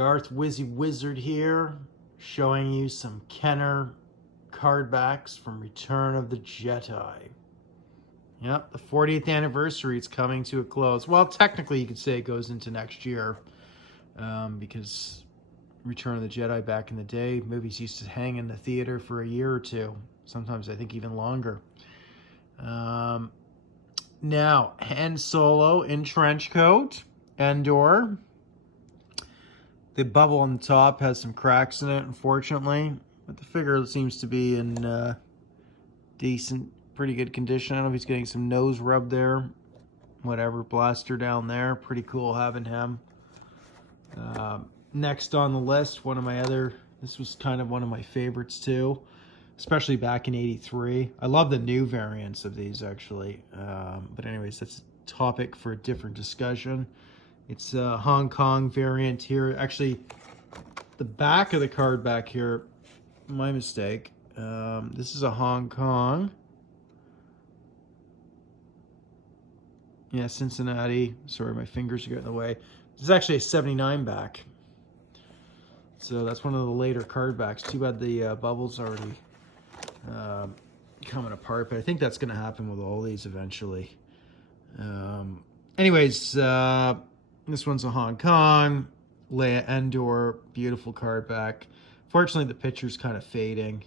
Darth Wizzy Wizard here, showing you some Kenner card backs from Return of the Jedi. Yep, the 40th anniversary is coming to a close. Well, technically you could say it goes into next year, because Return of the Jedi back in the day, movies used to hang in the theater for a year or two. Sometimes I think even longer. Now, Han Solo in trench coat, Endor. The bubble on the top has some cracks in it, unfortunately. But the figure seems to be in decent, pretty good condition. I don't know if he's getting some nose rub there. Whatever, blaster down there. Pretty cool having him. Next on the list, this was kind of one of my favorites too. Especially back in '83. I love the new variants of these, actually. But anyways, that's a topic for a different discussion. It's a Hong Kong variant here. Actually, the back of the card back here, my mistake. This is a Hong Kong. Yeah, Cincinnati. Sorry, my fingers are getting in the way. This is actually a 79 back. So that's one of the later card backs. Too bad the bubble's already coming apart. But I think that's going to happen with all these eventually. Anyways, this one's a Hong Kong, Leia Endor, beautiful card back. Fortunately, the picture's kind of fading,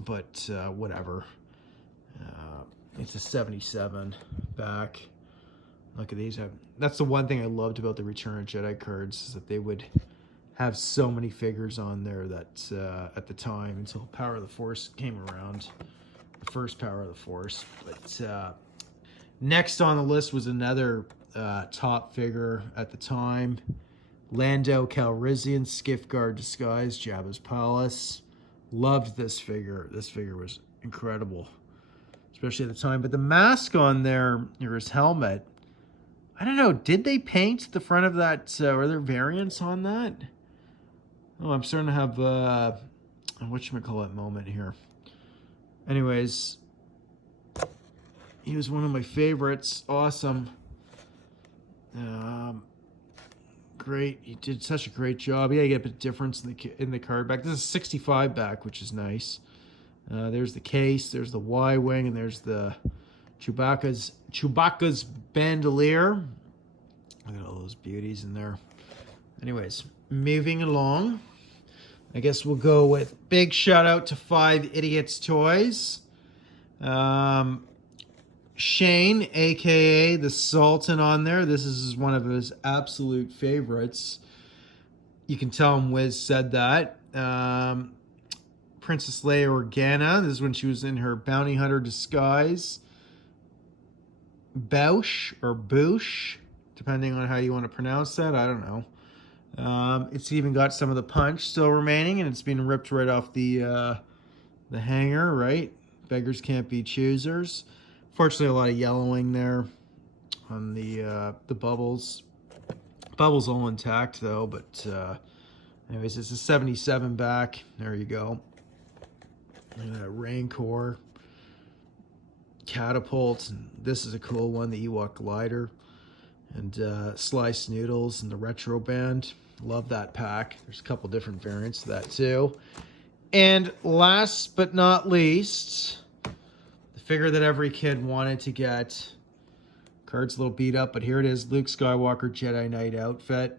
but whatever. It's a 77 back. Look at these. That's the one thing I loved about the Return of Jedi cards, is that they would have so many figures on there that at the time, until Power of the Force came around, the first Power of the Force. But next on the list was another top figure at the time, Lando Calrissian, Skiff Guard disguise, Jabba's Palace. Loved this figure. This figure was incredible, especially at the time. But the mask on there, or his helmet, I don't know, did they paint the front of that? Are there variants on that? Oh, I'm starting to have a whatchamacallit moment here. Anyways, he was one of my favorites. Awesome. Great. He did such a great job. Yeah, you get a bit of difference in the card back. This is 65 back, which is nice. There's the case. There's the Y-wing, and there's the Chewbacca's bandolier. Look at all those beauties in there. Anyways, moving along. I guess we'll go with big shout out to 5 Idiots Toys. Shane, aka the Sultan, on there. This is one of his absolute favorites. You can tell him Wiz said that. Princess Leia Organa. This is when she was in her bounty hunter disguise. Bouch or Boosh, depending on how you want to pronounce that. I don't know. It's even got some of the punch still remaining, and it's been ripped right off the hanger, right? Beggars can't be choosers. Fortunately, a lot of yellowing there on the bubbles. Bubbles all intact though, but anyways, it's a 77 back. There you go. And a Rancor, Catapult, and this is a cool one, the Ewok Glider, and Sly Snoodles and the Retro Band. Love that pack. There's a couple different variants of that too. And last but not least, the figure that every kid wanted to get. Card's a little beat up, but here it is, Luke Skywalker Jedi Knight outfit.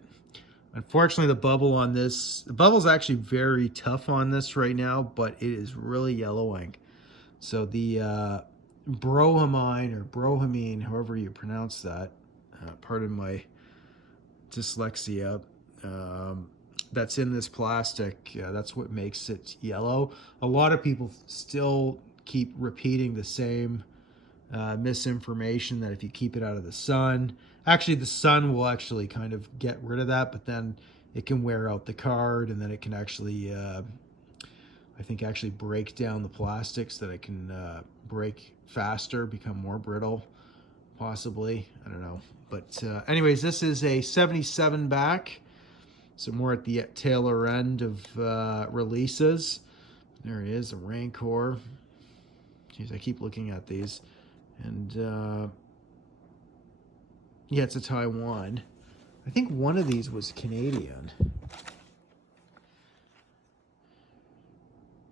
Unfortunately, the bubble's actually very tough on this right now, but it is really yellowing. So the Brohamine, however you pronounce that, pardon my dyslexia, that's in this plastic, that's what makes it yellow. A lot of people still keep repeating the same misinformation, that if you keep it out of the sun, actually the sun will actually kind of get rid of that, but then it can wear out the card, and then it can actually I think actually break down the plastic so that it can break faster, become more brittle, possibly. I don't know. But anyways, this is a 77 back, so more at the tailor end of releases. There he is, a Rancor. Jeez, I keep looking at these. And yeah, it's a Taiwan. I think one of these was Canadian.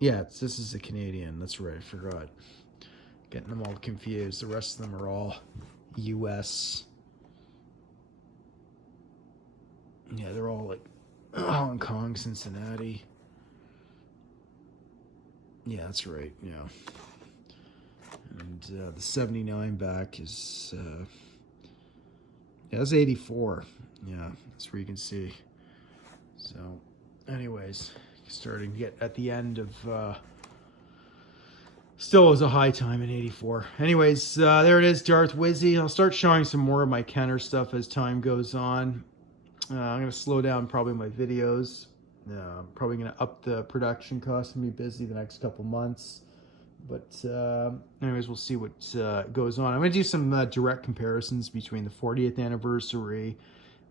Yeah, this is a Canadian. That's right. I forgot. Getting them all confused. The rest of them are all U.S. Yeah, they're all like Hong Kong, Cincinnati. Yeah, that's right. Yeah. And the 79 back is, yeah, that's 84. Yeah, that's where you can see. So, anyways, starting to get at the end of, still was a high time in 84. Anyways, there it is, Darth Wizzy. I'll start showing some more of my Kenner stuff as time goes on. I'm going to slow down probably my videos. Probably going to up the production cost and be busy the next couple months. But anyways, we'll see what goes on. I'm going to do some direct comparisons between the 40th anniversary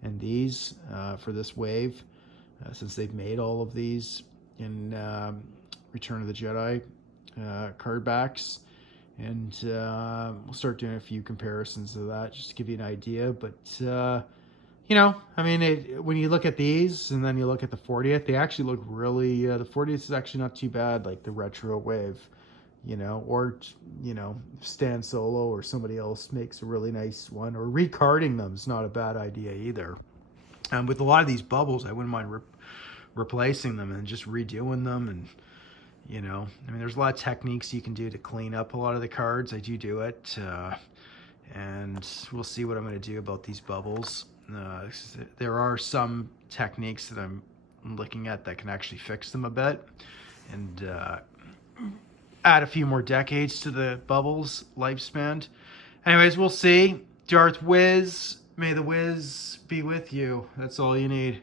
and these for this wave, since they've made all of these in Return of the Jedi card backs. And we'll start doing a few comparisons of that just to give you an idea. But you know, I mean, when you look at these and then you look at the 40th, they actually look really, the 40th is actually not too bad, like the retro wave, you know, or, you know, Stan Solo or somebody else makes a really nice one, or recarding them is not a bad idea either. And with a lot of these bubbles, I wouldn't mind replacing them and just redoing them. And, you know, I mean, there's a lot of techniques you can do to clean up a lot of the cards. I do it. And we'll see what I'm going to do about these bubbles. There are some techniques that I'm looking at that can actually fix them a bit and add a few more decades to the bubbles lifespan. Anyways, we'll see. Darth Wiz, may the Wiz be with you. That's all you need.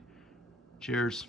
Cheers.